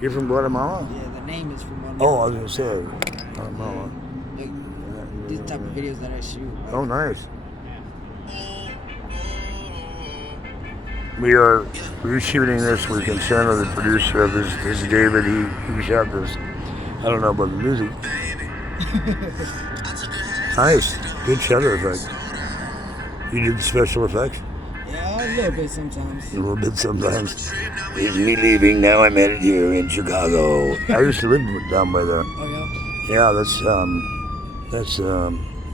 You're from Guatemala? Yeah, the name is from Guatemala. Oh, I was going to say Guatemala. These type of videos that I shoot. Like, Oh, nice. We're shooting this with consent of the producer of this. This is David. He shot this. I don't know about the music. Nice. Good shutter effect. You did special effects? Yeah, a little bit sometimes. A little bit sometimes. It's me leaving. Now I'm headed here in Chicago. I used to live down by there. Oh, yeah? Yeah, that's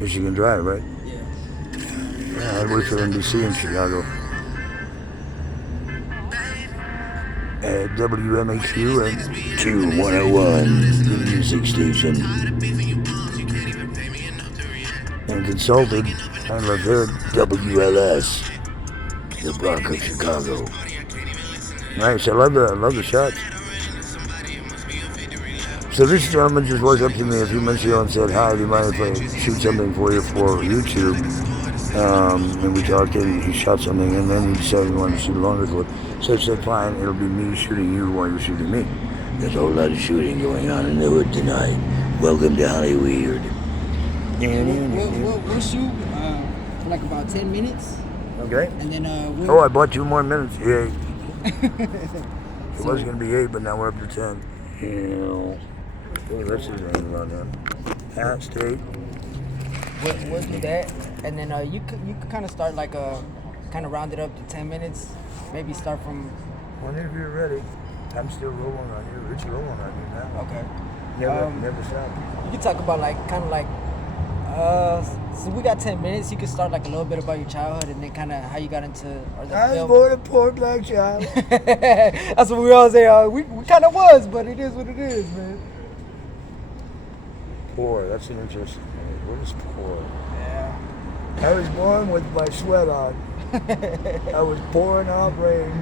Michigan Drive, right? Yeah. I worked for NBC in Chicago. At WMAQ and 2101, the music station. And consulted and lived there at WLS, the Block of Chicago. Nice, I love the shots. So this gentleman just walked up to me a few minutes ago and said, "Hi, do you mind if I shoot something for you for YouTube?" And we talked and he shot something and then he decided he wanted to shoot a longer clip. So I said, fine, it'll be me shooting you while you're shooting me. There's a whole lot of shooting going on in the hood tonight. Welcome to Hollywood. We'll shoot for like about 10 minutes. Okay. And then Oh, I bought 2 more minutes. Yay. It was going to be 8, but now we're up to 10. Oh, that's his name on there. Past 8. We'll do that, and then you could kind of start like kind of round it up to 10 minutes. Maybe start from. Whenever you're ready. I'm still rolling on you. It's rolling on you now. Okay. Never stop. You can talk about like kind of like. So we got 10 minutes. You can start like a little bit about your childhood, and then kind of how you got into. I was born a poor black child. That's what we all say. We kind of was, but it is what it is, man. Poor. That's an interesting word. What is poor? Yeah. I was born with my sweat on. I was pouring out rain.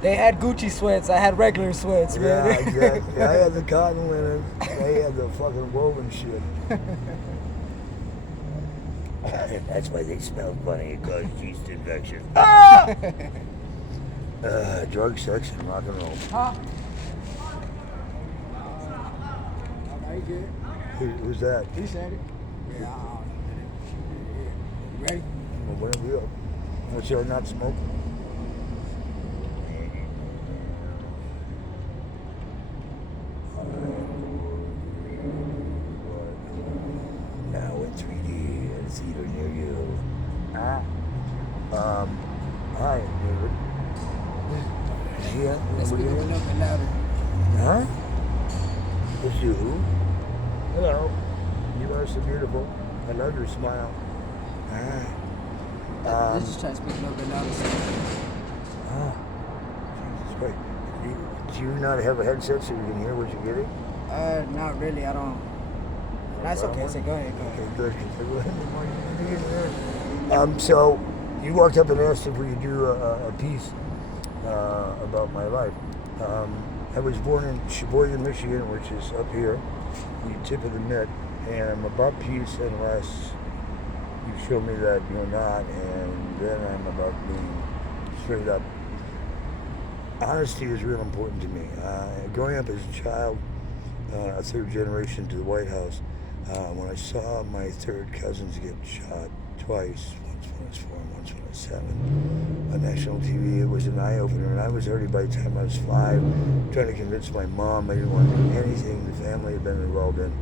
They had Gucci sweats. I had regular sweats, man. Yeah, exactly. I had the cotton linen. They had the fucking woven shit. That's why they smell funny. It causes yeast infection. Ah! Drug, sex, and rock and roll. Huh? Okay, good. Who's that? He said it. Yeah. You ready? Well, whenever you up. What's your not smoke? Now in 3D at a theater near you. Hi, David. Yeah. Let's speak a little bit louder. Huh? It's you. Hello. You are so beautiful. I love your smile. Let's just try to speak a little bit louder. Jesus Christ. Do you not have a headset so you can hear what you're getting? Not really. I don't. That's okay. So go ahead. Okay, good. So you walked up and asked if we could do a piece about my life. I was born in Sheboygan, Michigan, which is up here, the tip of the mitt, and I'm about peace unless you show me that you're not, and then I'm about being straight up. Honesty is real important to me. Growing up as a child, a third generation to the White House, when I saw my third cousins get shot twice, once when I was 4 and once when I was 7, on national TV, it was an eye-opener, and I was already, by the time I was 5, trying to convince my mom I didn't want to do anything the family had been involved in.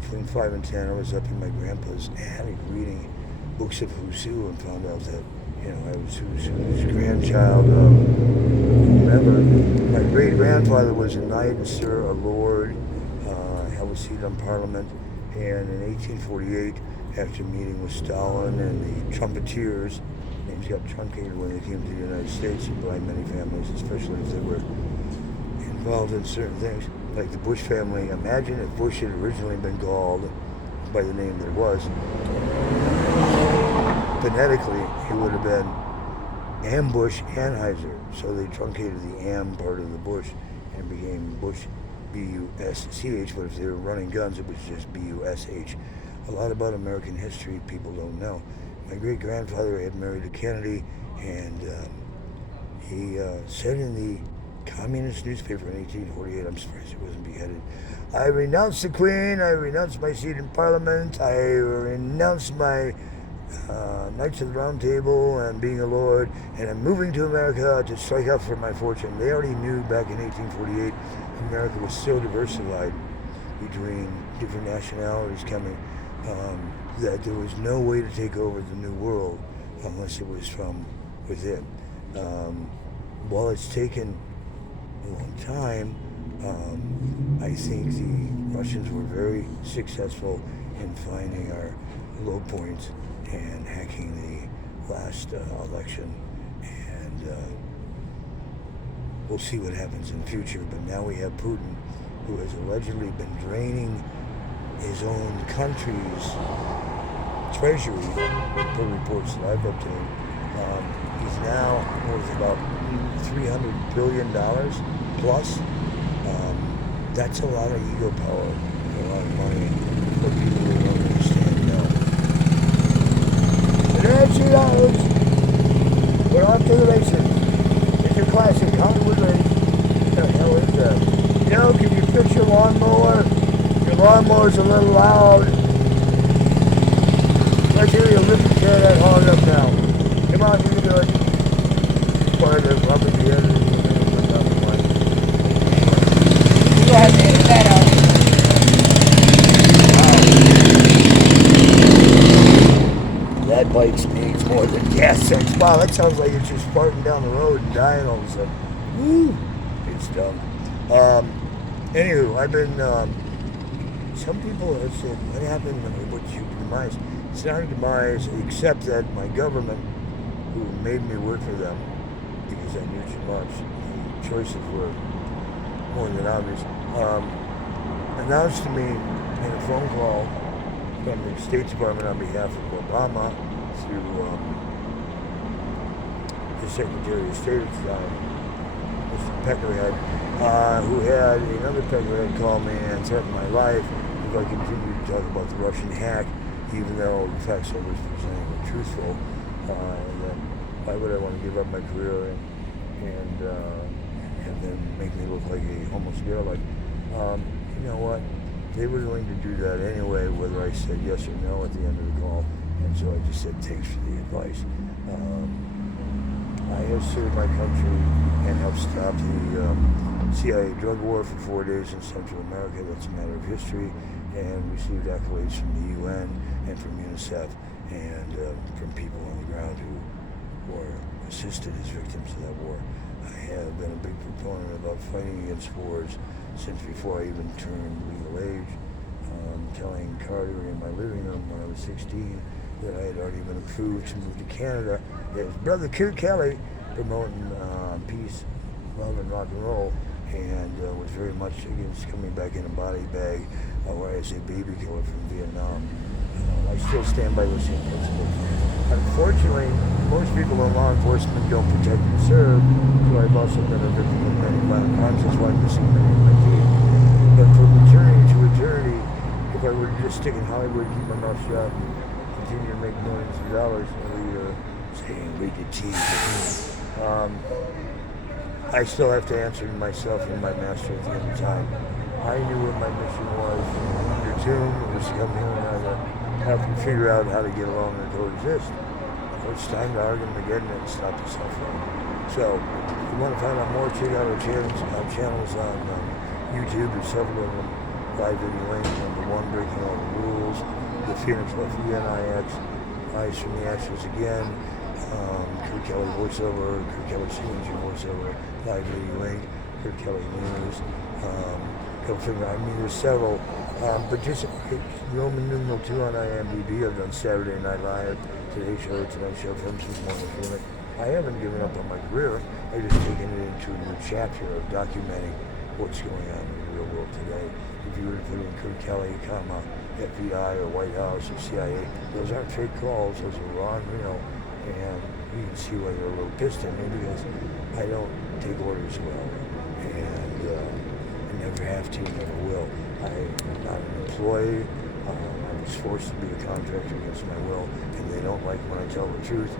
Between 5 and 10, I was up in my grandpa's attic reading books of who's who and found out that, I was who's grandchild of whomever. My great-grandfather was a knight, a sir, a lord, held a seat on Parliament, and in 1848, after meeting with Stalin and the trumpeters, names got truncated when they came to the United States, and by many families, especially if they were involved in certain things, like the Bush family. Imagine if Bush had originally been called by the name that it was. Phonetically, it would have been Ambush Anheuser. So they truncated the Am part of the Bush and it became Bush, B-U-S-C-H, but if they were running guns, it was just B-U-S-H. A lot about American history people don't know. My great-grandfather had married a Kennedy, and he said in the communist newspaper in 1848. I'm surprised it wasn't beheaded. I renounced the Queen. I renounced my seat in Parliament. I renounced my Knights of the Round Table and being a lord, and I'm moving to America to strike out for my fortune. They already knew back in 1848 America was so diversified between different nationalities coming that there was no way to take over the New World unless it was from within. While it's taken a long time, I think the Russians were very successful in finding our low points and hacking the last election, and we'll see what happens in the future. But now we have Putin, who has allegedly been draining his own country's treasury, per reports that I've obtained. He's now worth about $300 billion plus. That's a lot of ego power, a lot of money for people who don't understand now. And there she goes. We're off to the races. It's your classic Hollywood race. What the hell is that? You know, can you fix your lawnmower? Your lawnmower's a little loud. Let's hear you lift the chair that hard up now. Come on, you can do it. Part of it, probably the editing. You have to edit that out. That bike speeds more than gas tanks. Wow, that sounds like it's just farting down the road and dying all of a sudden. Woo! It's dumb. Anywho, I've been, some people have said, what happened with your demise? It's not a demise, except that my government, who made me work for them, because I knew too much, the choices were more than obvious, announced to me in a phone call from the State Department on behalf of Obama through the Secretary of State at the time, Mr. Peckerhead, who had another Peckerhead call me and threaten my life if I continued to talk about the Russian hack, even though the facts I was presenting were truthful, and then why would I want to give up my career and then make me look like a homeless derelict? You know what? They were going to do that anyway, whether I said yes or no at the end of the call, and so I just said thanks for the advice. I have served my country and helped stop the CIA drug war for 4 days in Central America. That's a matter of history, and received accolades from the UN and from UNICEF and from people on the ground who were assisted as victims of that war. I have been a big proponent about fighting against wars since before I even turned legal age, telling Carter in my living room when I was 16 that I had already been approved to move to Canada. It was Brother Kurt Kelly promoting peace, love, and rock and roll, and was very much against coming back in a body bag or as a baby killer from Vietnam. I still stand by those same principles. Unfortunately, most people in law enforcement don't protect and serve, so I've also been a victim of many violent crimes. That's why I'm missing many of my teeth. But from eternity to eternity, if I were to just stick in Hollywood, keep my mouth shut, continue to make millions of dollars every year, saying rated T, I still have to answer to myself and my master at the end of time. I knew what my mission was from your tomb. It was to come here and help you figure out how to get along and coexist. It's time to Armageddon and stop the suffering. So, if you want to find out more, check out our channels on YouTube. There's several of them. Live video link, #1, Breaking All the Rules, The Phoenix Left VNIX, Rise from the Ashes Again, Kurt Kelly voiceover, Kurt Kelly signature voiceover, live video link, Kurt Kelly News. Go figure. I mean, there's several, but just Roman numeral 2 on IMDb. I've done Saturday Night Live, Today Show, Tonight Show, Films with Morning Freeman. I haven't given up on my career. I've just taken it into a new chapter of documenting what's going on in the real world today. If you were to put in Kurt Kelly, FBI or White House or CIA, those aren't fake calls. Those are raw and real, and you can see why they're a little pissed at me because I don't take orders well, and I never have to, never will. I'm not an employee. I was forced to be a contractor against my will, and they don't like when I tell the truth.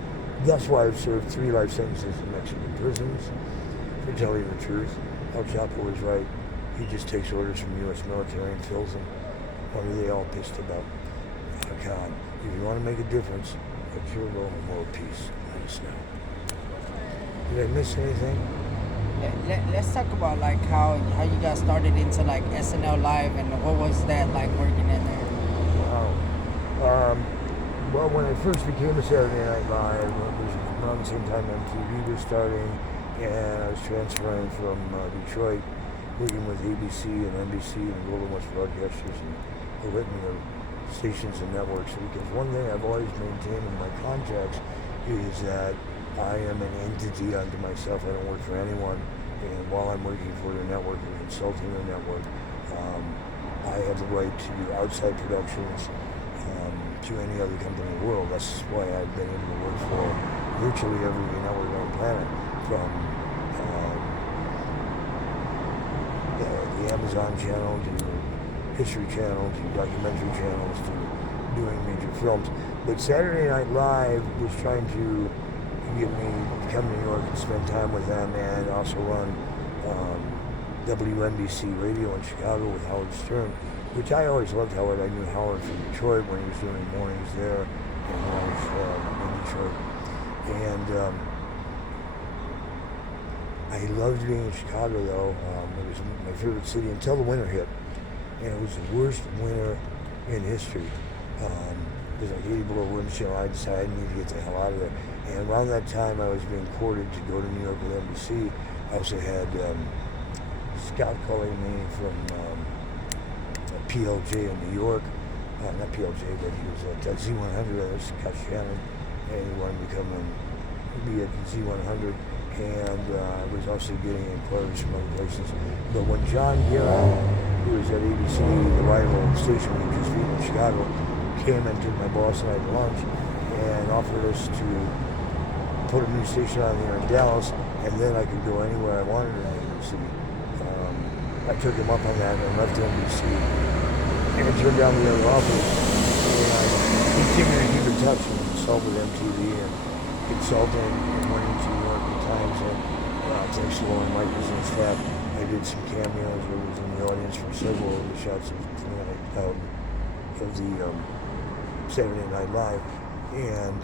That's why I've served 3 life sentences in Mexican prisons to tell you the truth. El Chapo was right. He just takes orders from the U.S. military and fills them. What are they all pissed about? Oh God, if you want to make a difference, put your role in world peace. Let us know. Did I miss anything? Let's talk about like how you got started into like SNL Live and what was that like working in there? Wow. Well, when I first became a Saturday Night Live, it was around the same time MTV was starting, and I was transferring from Detroit, working with ABC and NBC and Global West Broadcasters and a litany of stations and networks. Because one thing I've always maintained in my contracts is that I am an entity unto myself. I don't work for anyone. And while I'm working for the network and consulting the network, I have the right to do outside productions to any other company in the world. That's why I've been able to work for virtually every network on the planet, from the Amazon channel to History Channel to documentary channels to doing major films. But Saturday Night Live was trying to get me to come to New York and spend time with them, and also run WNBC Radio in Chicago with Howard Stern, which I always loved Howard. I knew Howard from Detroit when he was doing mornings there and when I was in Detroit. And I loved being in Chicago, though. It was my favorite city until the winter hit. And it was the worst winter in history. It was like 80 below wind chill. I decided I needed to get the hell out of there. And around that time, I was being courted to go to New York with NBC. I also had Scott calling me from PLJ in New York. Not PLJ, but he was at Z100. That was Scott Shannon. And he wanted to come and be at Z100. And I was also getting inquiries from other places. But when John Guerin, who was at ABC, the rival station we just beat in Chicago, came and took my boss and I to lunch and offered us to put a new station on here in Dallas, and then I could go anywhere I wanted in NBC. I took him up on that and left NBC and turned down the other offers, and continued to keep in touch and consult with MTV and consulting and went into New York Times, and thanks to Lauren Michaels and staff, I did some cameos. I was in the audience for several of the shots of the Saturday Night Live, and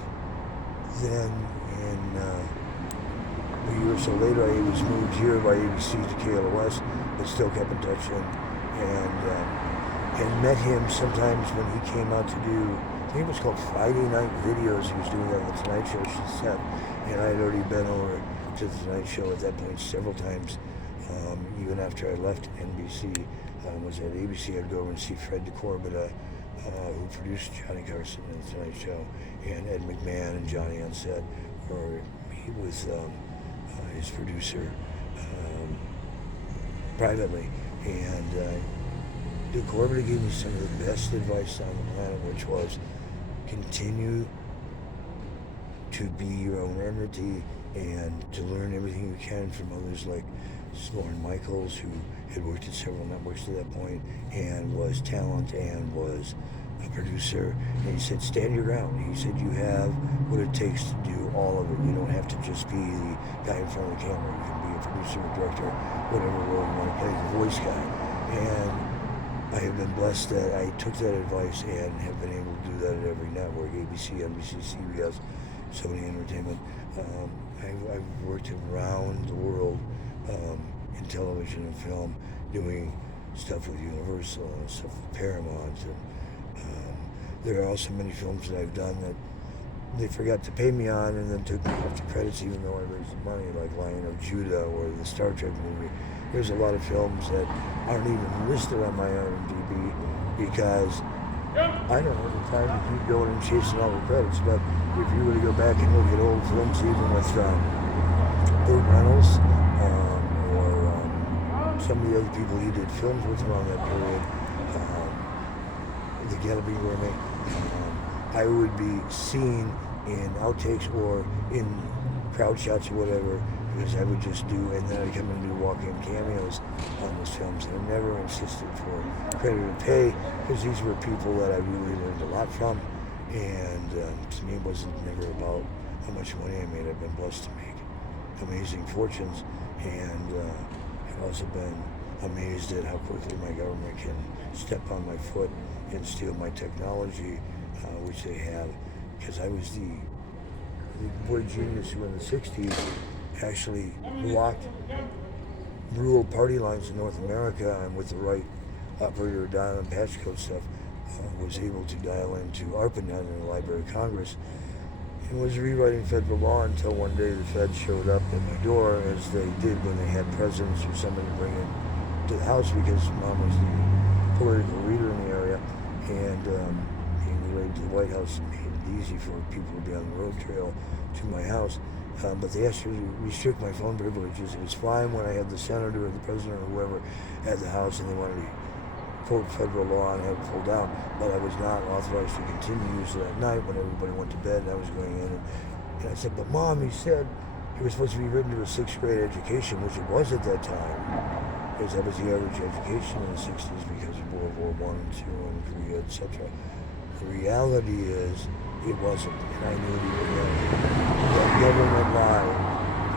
then in a year or so later, I was moved here by ABC to KLOS, but still kept in touch and met him sometimes when he came out to do, I think it was called Friday Night Videos. He was doing that on the Tonight Show, she said, and I had already been over to the Tonight Show at that point several times. Even after I left NBC, was at ABC, I'd go over and see Fred DeCorbita, who produced Johnny Carson and the Tonight Show, and Ed McMahon and Johnny on set, or he was his producer privately. And DeCorbita gave me some of the best advice on the planet, which was continue to be your own entity and to learn everything you can from others like Lauren Michaels, who had worked at several networks to that point and was talent and was a producer. And he said, stand your ground. He said, you have what it takes to do all of it. You don't have to just be the guy in front of the camera. You can be a producer, a director, whatever role you want to play, the voice guy. And I have been blessed that I took that advice and have been able to do that at every network, ABC, NBC, CBS, Sony Entertainment. I've worked around the world in television and film, doing stuff with Universal and stuff with Paramount. And there are also many films that I've done that they forgot to pay me on and then took me off the credits even though I raised the money, like Lion of Judah or the Star Trek movie. There's a lot of films that aren't even listed on my IMDb because I don't have the time to keep going and chasing all the credits. But if you were to go back and look at old films, even with Burt Reynolds or some of the other people he did films with around that period, the Galloping Gourmet, I would be seen in outtakes or in crowd shots or whatever, because I would just do, and then I'd come and do walk-in cameos on those films. And I never insisted for credit or pay, because these were people that I really learned a lot from. And to me, it wasn't never about how much money I made. I've been blessed to make amazing fortunes, and I've also been amazed at how quickly my government can step on my foot and steal my technology, which they have, because I was the boy genius who in the 60s actually blocked rural party lines in North America, and with the right operator dial and patch code stuff, was able to dial into ARPANET in the Library of Congress, and was rewriting federal law until one day the Fed showed up at my door, as they did when they had presidents or somebody to bring it to the house, because Mom was the political leader in the area, and being related to the White House made it easy for people to be on the road trail to my house. But they asked me to restrict my phone privileges. It was fine when I had the senator or the president or whoever at the house and they wanted to quote federal law and have it pulled down, but I was not authorized to continue to use it at night when everybody went to bed and I was going in. And I said, but Mom, he said it was supposed to be written to a 6th grade education, which it was at that time, because that was the average education in the 60s because of World War I and II and Korea, etc. The reality is it wasn't, and I knew that government lied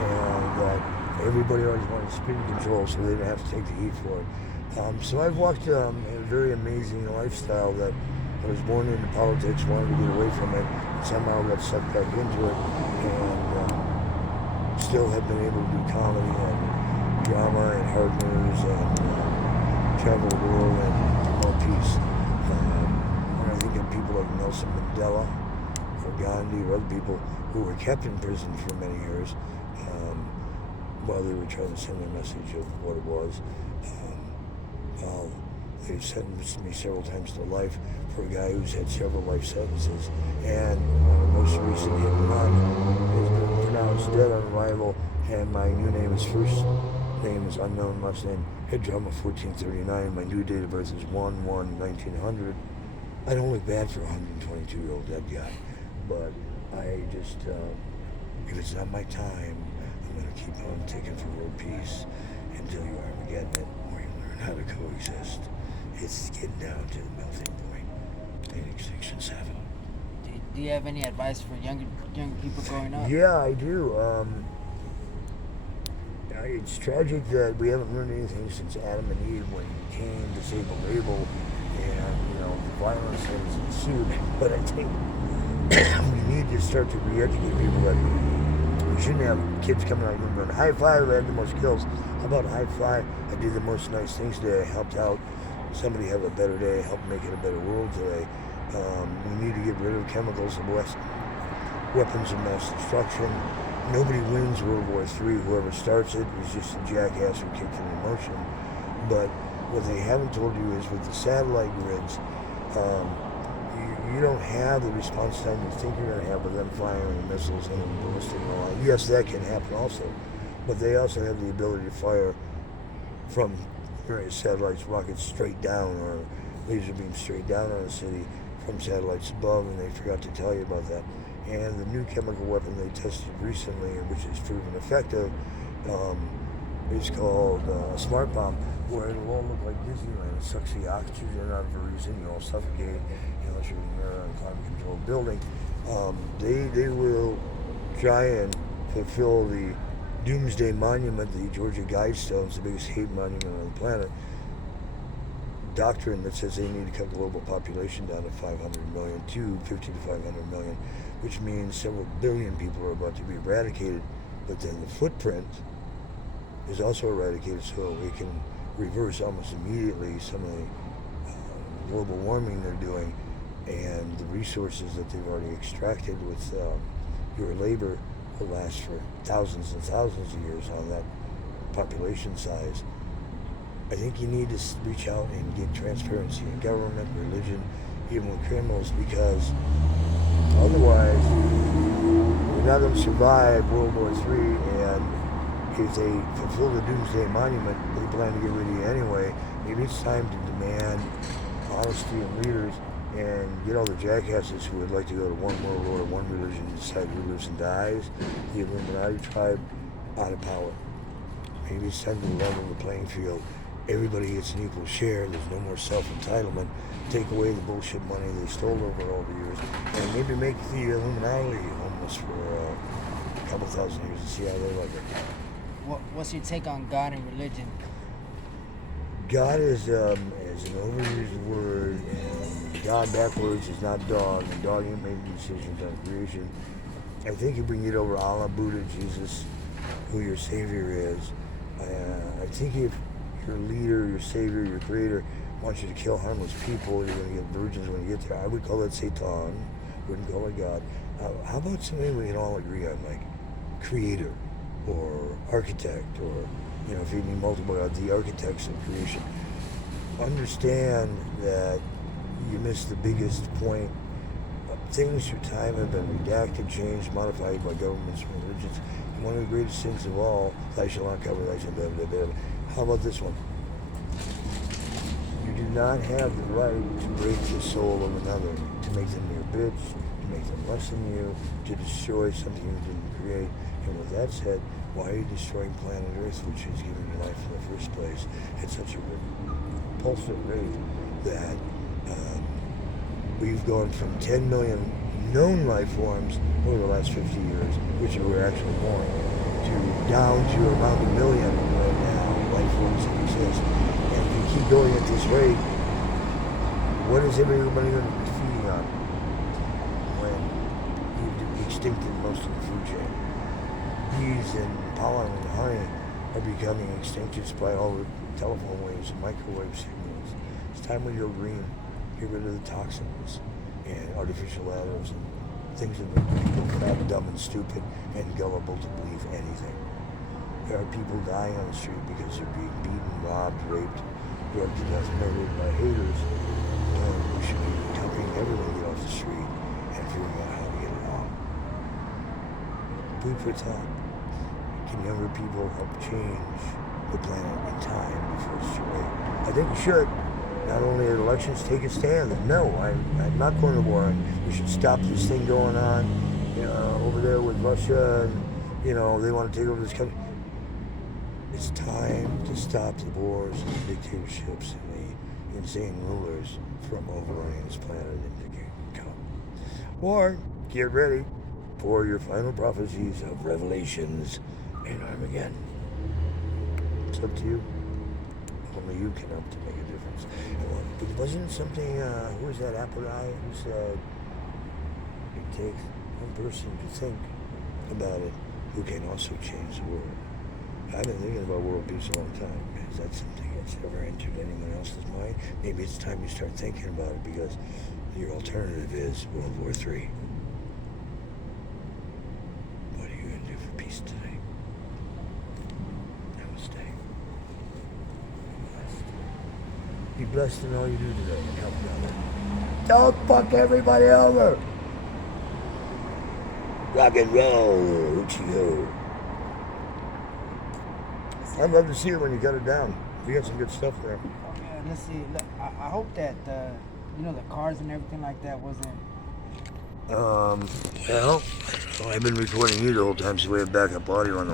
and that everybody always wanted spin control so they didn't have to take the heat for it. So I've walked a very amazing lifestyle that I was born into politics, wanted to get away from it, and somehow got sucked back into it, and still have been able to do comedy and drama and hard news and travel the world and promote peace. And I think of people like Nelson Mandela or Gandhi or other people who were kept in prison for many years while they were trying to send a message of what it was. They've sentenced me several times to life for a guy who's had several life sentences, and the most recent hit and run has been pronounced dead on arrival, and my new name is first name is unknown, last name Head Drama 1439. My new date of birth is 1/1/1900. I don't look bad for a 122-year-old dead guy, but I just, if it's not my time, I'm going to keep on ticking for world peace until you Armageddon it, or you learn how to coexist. It's getting down to the melting point. Extinction 7. Do you have any advice for young people growing up? Yeah, I do. It's tragic that we haven't learned anything since Adam and Eve when Cain disabled Abel, and the violence has ensued. But I think we need to start to re-educate people that we shouldn't have kids coming out of the room going, high five, I had the most kills. How about high five? I did the most nice things today. I helped out somebody have a better day, help make it a better world today. We need to get rid of chemicals and weapons of mass destruction. Nobody wins World War III. Whoever starts it is just a jackass who kicked in motion. But what they haven't told you is with the satellite grids, you don't have the response time you think you're going to have with them firing missiles and ballistic and all that. Yes, that can happen also. But they also have the ability to fire from various satellites, rockets straight down, or laser beams straight down on a city from satellites above, and they forgot to tell you about that. And the new chemical weapon they tested recently, which has proven effective, is called a smart bomb, where it'll all look like Disneyland. It sucks the oxygen out of a reason, you all suffocate, unless you're in a climate-controlled building. They will try and fulfill the Doomsday Monument, the Georgia Guidestones, the biggest hate monument on the planet, doctrine that says they need to cut global population down to 500 million, to 50 to 500 million, which means several billion people are about to be eradicated. But then the footprint is also eradicated, so we can reverse almost immediately some of the global warming they're doing, and the resources that they've already extracted with your labor will last for thousands and thousands of years on that population size. I think you need to reach out and get transparency in government, religion, even with criminals, because otherwise we're not going to survive World War III, and if they fulfill the Doomsday Monument, they plan to get rid of you anyway. Maybe it's time to demand honesty in leaders and get all the jackasses who would like to go to one world order, one religion, and decide who lives and dies, the Illuminati tribe, out of power. Maybe it's time to level the playing field. Everybody gets an equal share. There's no more self-entitlement. Take away the bullshit money they stole over all the years, and maybe make the Illuminati homeless for a couple thousand years and see how they like it. What's your take on God and religion? God is an overused word, and God backwards is not dog, and dog ain't making decisions on creation. I think if we can get over Allah, Buddha, Jesus, who your Savior is, I think if your leader, your Savior, your Creator wants you to kill harmless people, you're going to get virgins when you get there. I would call it Satan, wouldn't call it God. How about something we can all agree on, like Creator or Architect, or if you need multiple gods, the architects of creation. Understand that you missed the biggest point. Things through time have been redacted, changed, modified by governments and religions. And one of the greatest sins of all, thou shalt not covet, thou shalt not. How about this one? You do not have the right to break the soul of another, to make them your bitch, to make them less than you, to destroy something you didn't create. And with that said, why are you destroying planet Earth, which has given you life in the first place, at such a repulsive rate that we've gone from 10 million known life forms over the last 50 years, which were actually born, to down to around 1 million right now, life forms that exist. And if you keep going at this rate, what is everybody going to be feeding on when you've extincted most of the food chain? Bees and pollen and honey are becoming extinct just by all the telephone waves and microwave signals. It's time we go green, get rid of the toxins and artificial additives and things that make people fat, dumb, and stupid and gullible to believe anything. There are people dying on the street because they're being beaten, robbed, raped, drugged to death, murdered by haters. And we should be helping everyone get off the street and figuring out how to get it off. Food for thought. Can younger people help change the planet in time before it's too late? I think we should. Not only at elections, take a stand. No, I'm not going to war. We should stop this thing going on over there with Russia, and they want to take over this country. It's time to stop the wars and the dictatorships and the insane rulers from overrunning this planet in the kingdom. Or get ready for your final prophecies of Revelations and Armageddon. It's up to you. Only you can help to make a difference. But wasn't something, who was that Apple guy who said, it takes one person to think about it who can also change the world? I've been thinking about world peace a long time. Is that something that's ever entered anyone else's mind? Maybe it's time you start thinking about it, because your alternative is World War III. What are you going to do for peace today? Namaste. Be blessed in all you do today and help others. Don't fuck everybody over! Rock and roll, Uchi-ho. I'd love to see it when you cut it down. We got some good stuff there. Oh, yeah, let's see. I hope that the cars and everything like that wasn't. Well, I've been recording you the whole time, so we have backup audio on the